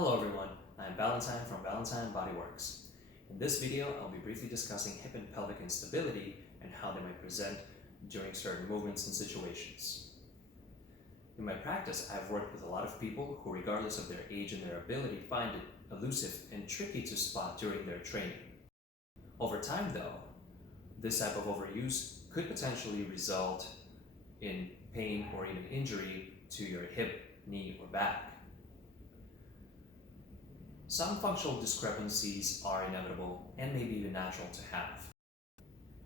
Hello everyone, I'm Valentine from Valentine Bodyworks. In this video, I'll be briefly discussing hip and pelvic instability and how they might present during certain movements and situations. In my practice, I've worked with a lot of people who, regardless of their age and their ability, find it elusive and tricky to spot during their training. Over time though, this type of overuse could potentially result in pain or even injury to your hip, knee, or back. Some functional discrepancies are inevitable and maybe even natural to have.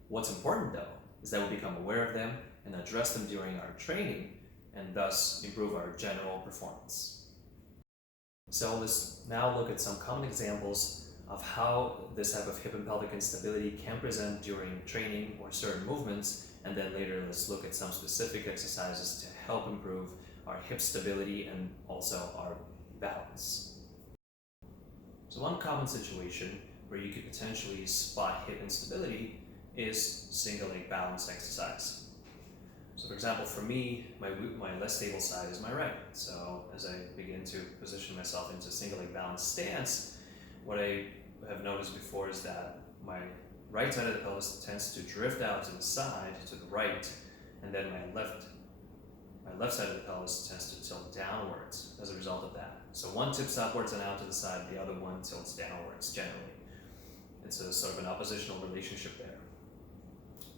What's important though is that we become aware of them and address them during our training and thus improve our general performance. So let's now look at some common examples of how this type of hip and pelvic instability can present during training or certain movements, and then later let's look at some specific exercises to help improve our hip stability and also our balance. So one common situation where you could potentially spot hip instability is single leg balance exercise. So for example, for me, my less stable side is my right. So as I begin to position myself into single leg balance stance, what I have noticed before is that my right side of the pelvis tends to drift out to the side, to the right, and then my left side of the pelvis tends to tilt downwards as a result of that. So one tips upwards and out to the side, the other one tilts downwards generally. It's a sort of an oppositional relationship there.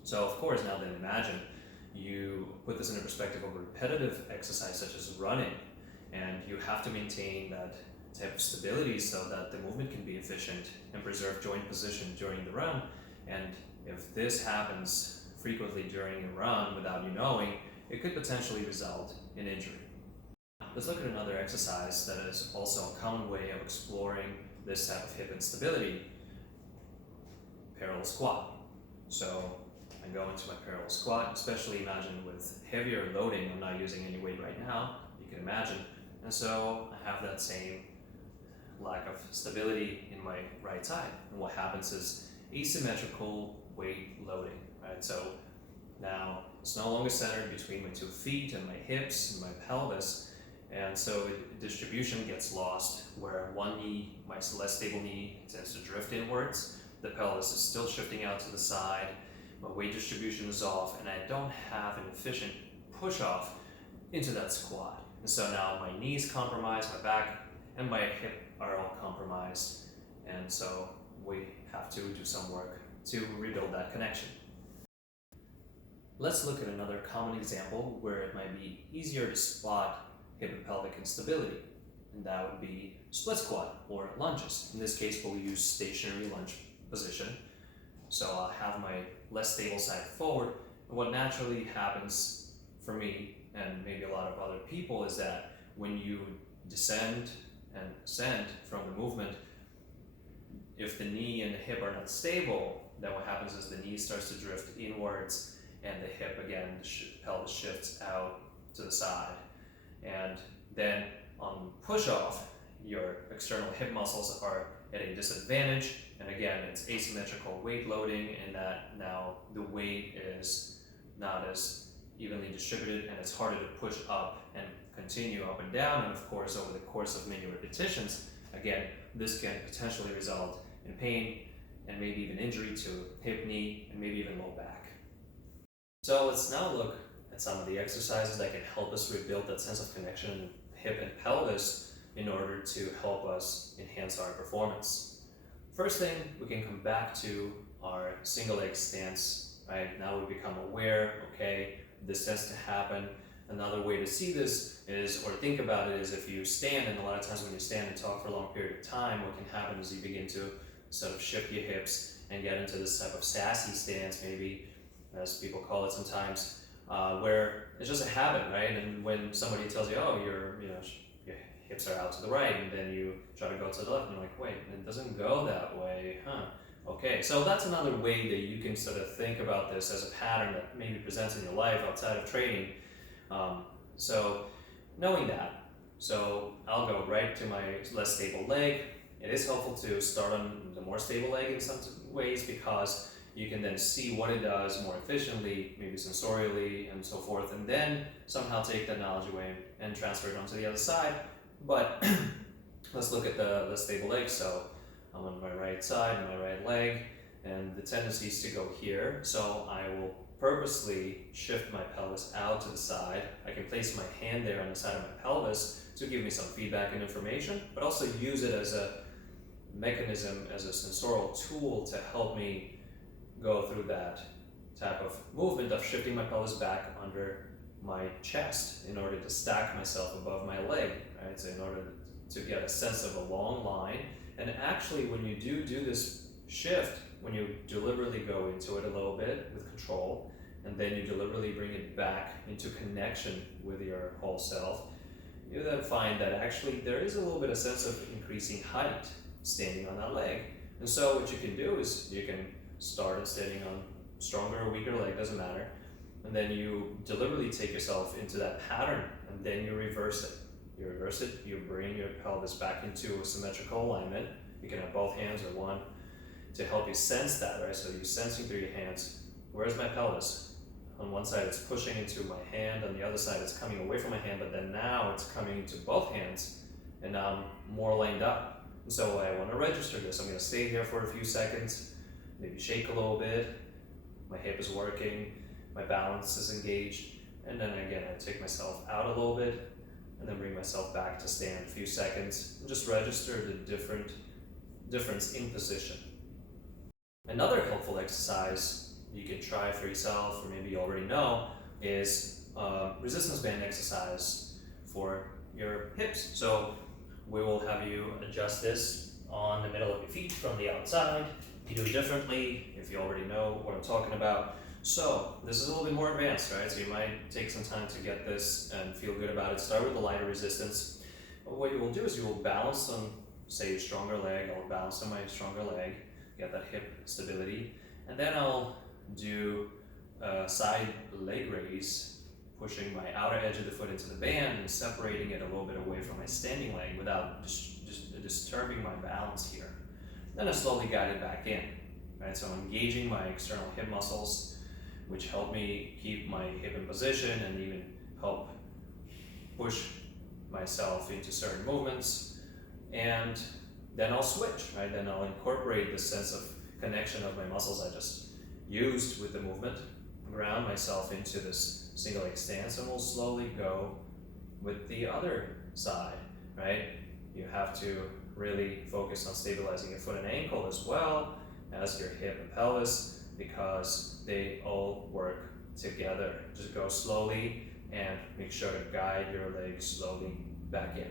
So of course, now then imagine you put this in a perspective of a repetitive exercise such as running, and you have to maintain that type of stability so that the movement can be efficient and preserve joint position during the run. And if this happens frequently during a run without you knowing, it could potentially result in injury. Let's look at another exercise that is also a common way of exploring this type of hip instability: parallel squat. So I go into my parallel squat, especially imagine with heavier loading. I'm not using any weight right now, you can imagine. And so I have that same lack of stability in my right side. And what happens is asymmetrical weight loading, right? So now it's no longer centered between my 2 feet and my hips and my pelvis, and so distribution gets lost where one knee, my less stable knee, tends to drift inwards, the pelvis is still shifting out to the side, my weight distribution is off, and I don't have an efficient push-off into that squat. And so now my knee is compromised, my back and my hip are all compromised, and so we have to do some work to rebuild that connection. Let's look at another common example where it might be easier to spot hip and pelvic instability, and that would be split squat or lunges. In this case, we'll use stationary lunge position. So I'll have my less stable side forward, and what naturally happens for me and maybe a lot of other people is that when you descend and ascend from the movement, if the knee and the hip are not stable, then what happens is the knee starts to drift inwards, and the hip again, the pelvis shifts out to the side. And then on push off, your external hip muscles are at a disadvantage. And again, it's asymmetrical weight loading in that now the weight is not as evenly distributed, and it's harder to push up and continue up and down. And of course, over the course of many repetitions, again, this can potentially result in pain and maybe even injury to hip, knee, and maybe even low back. So let's now look at some of the exercises that can help us rebuild that sense of connection in hip and pelvis in order to help us enhance our performance. First thing, we can come back to our single leg stance, right? Now we become aware, okay, this tends to happen. Another way to see this is, or think about it, is if you stand, and a lot of times when you stand and talk for a long period of time, what can happen is you begin to sort of shift your hips and get into this type of sassy stance, maybe, as people call it sometimes, where it's just a habit, right? And when somebody tells you, oh, your hips are out to the right, and then you try to go to the left, and you're like, wait, it doesn't go that way, huh? Okay, so that's another way that you can sort of think about this as a pattern that maybe presents in your life outside of training. So knowing that, so I'll go right to my less stable leg. It is helpful to start on the more stable leg in some ways, because you can then see what it does more efficiently, maybe sensorially and so forth, and then somehow take that knowledge away and transfer it onto the other side. But Let's look at the less stable leg. So I'm on my right side, my right leg, and the tendency is to go here. So I will purposely shift my pelvis out to the side. I can place my hand there on the side of my pelvis to give me some feedback and information, but also use it as a mechanism, as a sensorial tool to help me go through that type of movement of shifting my pelvis back under my chest in order to stack myself above my leg, right? So in order to get a sense of a long line. And actually, when you do this shift, when you deliberately go into it a little bit with control, and then you deliberately bring it back into connection with your whole self, you then find that actually there is a little bit of sense of increasing height standing on that leg. And so what you can do is you can start standing on stronger or weaker leg, doesn't matter, and then you deliberately take yourself into that pattern, and then you reverse it. You reverse it, you bring your pelvis back into a symmetrical alignment. You can have both hands or one to help you sense that, right? So you're sensing through your hands, where's my pelvis? On one side it's pushing into my hand, on the other side it's coming away from my hand, but then now it's coming into both hands, and now I'm more lined up. And so I want to register this. I'm going to stay here for a few seconds, maybe shake a little bit, my hip is working, my balance is engaged, and then again I take myself out a little bit, and then bring myself back to stand a few seconds, and just register the difference in position. Another helpful exercise you can try for yourself, or maybe you already know, is resistance band exercise for your hips. So we will have you adjust this on the middle of your feet from the outside. You do it differently if you already know what I'm talking about. So this is a little bit more advanced, right? So you might take some time to get this and feel good about it. Start with the lighter resistance. But what you will do is you will balance on, say, your stronger leg. I'll balance on my stronger leg, get that hip stability. And then I'll do a side leg raise, pushing my outer edge of the foot into the band and separating it a little bit away from my standing leg without just disturbing my balance here. Then I slowly guide it back in, right? So I'm engaging my external hip muscles, which help me keep my hip in position and even help push myself into certain movements. And then I'll switch, right? Then I'll incorporate the sense of connection of my muscles I just used with the movement, ground myself into this single leg stance, and we'll slowly go with the other side, right? You have to really focus on stabilizing your foot and ankle as well as your hip and pelvis, because they all work together. Just go slowly and make sure to guide your legs slowly back in.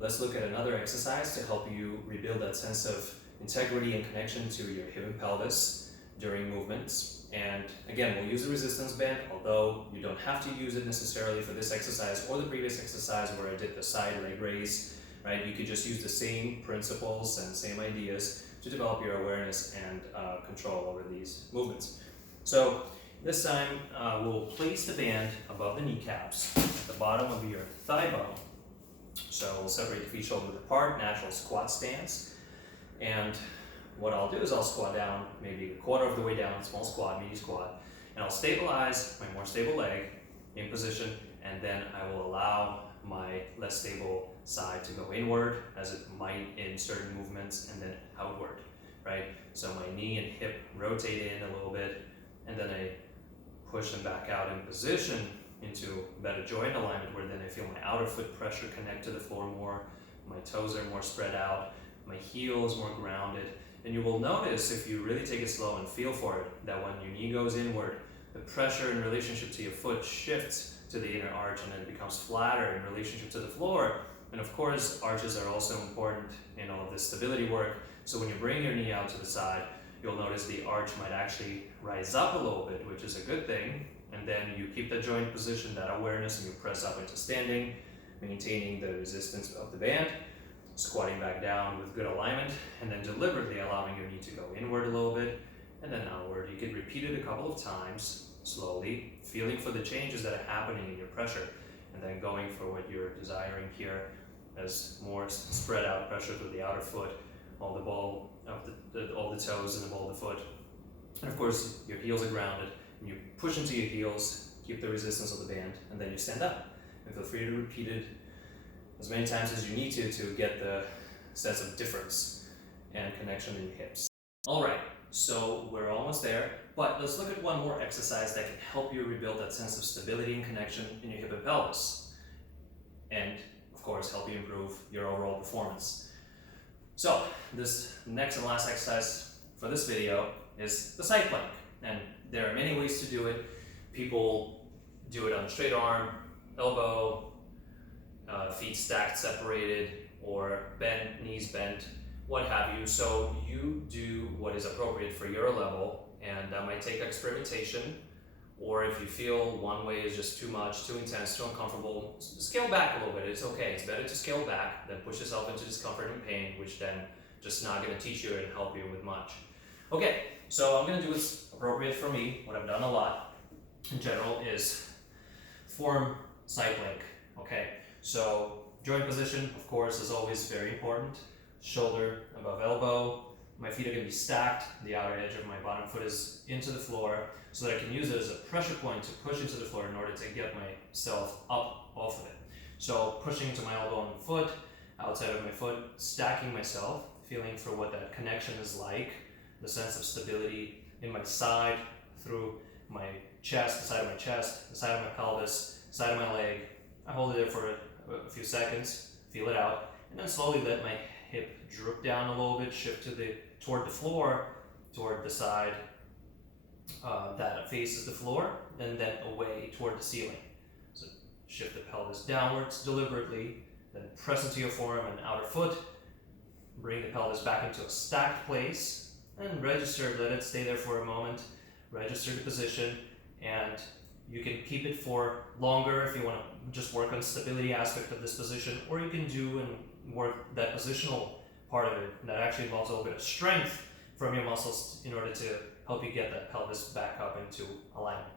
Let's look at another exercise to help you rebuild that sense of integrity and connection to your hip and pelvis during movements. And again, we'll use the resistance band, although you don't have to use it necessarily for this exercise or the previous exercise where I did the side leg raise, right? You could just use the same principles and same ideas to develop your awareness and control over these movements. So this time we'll place the band above the kneecaps at the bottom of your thigh bone. So we'll separate the feet shoulder width apart, natural squat stance. And what I'll do is I'll squat down maybe a quarter of the way down, small squat, midi squat, and I'll stabilize my more stable leg in position, and then I will allow my less stable side to go inward, as it might in certain movements, and then outward, right? So my knee and hip rotate in a little bit, and then I push them back out in position into better joint alignment, where then I feel my outer foot pressure connect to the floor more, my toes are more spread out, my heel is more grounded. And you will notice, if you really take it slow and feel for it, that when your knee goes inward, the pressure in relationship to your foot shifts to the inner arch, and then it becomes flatter in relationship to the floor. And of course, arches are also important in all of this stability work. So when you bring your knee out to the side, you'll notice the arch might actually rise up a little bit, which is a good thing. And then you keep the joint position, that awareness, and you press up into standing, maintaining the resistance of the band, squatting back down with good alignment, and then deliberately allowing your knee to go inward a little bit, and then outward. You can repeat it a couple of times, slowly, feeling for the changes that are happening in your pressure, and then going for what you're desiring here as more spread out pressure through the outer foot, all the ball of all the toes and the ball of the foot. And of course, your heels are grounded, and you push into your heels, keep the resistance of the band, and then you stand up. And feel free to repeat it as many times as you need to get sense of difference and connection in your hips. All right, so we're almost there, but let's look at one more exercise that can help you rebuild that sense of stability and connection in your hip and pelvis, and of course help you improve your overall performance. So this next and last exercise for this video is the side plank, and there are many ways to do it. People do it on straight arm, elbow, feet stacked, separated, or bent, knees bent, what have you. So you do what is appropriate for your level, and that might take experimentation, or if you feel one way is just too much, too intense, too uncomfortable, scale back a little bit. It's okay. It's better to scale back than push yourself into discomfort and pain, which then just not going to teach you and help you with much. Okay, so I'm going to do what's appropriate for me. What I've done a lot in general is form side plank. Okay, so joint position, of course, is always very important. Shoulder above elbow. My feet are going to be stacked. The outer edge of my bottom foot is into the floor, so that I can use it as a pressure point to push into the floor in order to get myself up off of it. So pushing into my elbow on the foot, outside of my foot, stacking myself, feeling for what that connection is like, the sense of stability in my side, through my chest, the side of my chest, the side of my pelvis, side of my leg. I hold it there for a few seconds, feel it out, and then slowly let my hip droop down a little bit, shift toward the floor, toward the side that faces the floor, and then away toward the ceiling. So shift the pelvis downwards deliberately, then press into your forearm and outer foot, bring the pelvis back into a stacked place, and register, let it stay there for a moment, register the position, and you can keep it for longer if you want to just work on stability aspect of this position, or you can do and work that positional part of it. That actually involves a little bit of strength from your muscles in order to help you get that pelvis back up into alignment.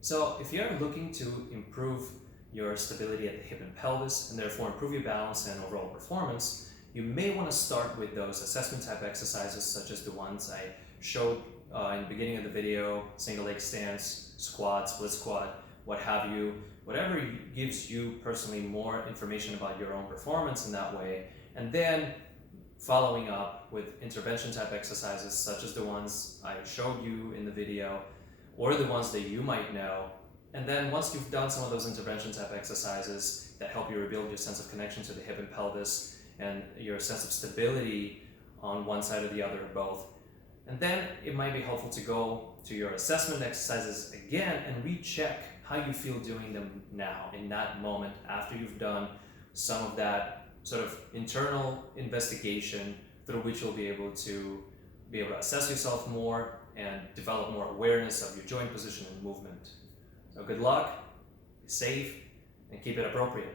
So if you're looking to improve your stability at the hip and pelvis, and therefore improve your balance and overall performance, you may want to start with those assessment type exercises, such as the ones I showed in the beginning of the video: single leg stance, squat, split squat, what have you. Whatever gives you personally more information about your own performance in that way, and then following up with intervention type exercises such as the ones I showed you in the video, or the ones that you might know. And then once you've done some of those intervention type exercises that help you rebuild your sense of connection to the hip and pelvis and your sense of stability on one side or the other or both, and then it might be helpful to go to your assessment exercises again and recheck how you feel doing them now, in that moment, after you've done some of that sort of internal investigation, through which you'll be able to assess yourself more and develop more awareness of your joint position and movement. So good luck, be safe, and keep it appropriate.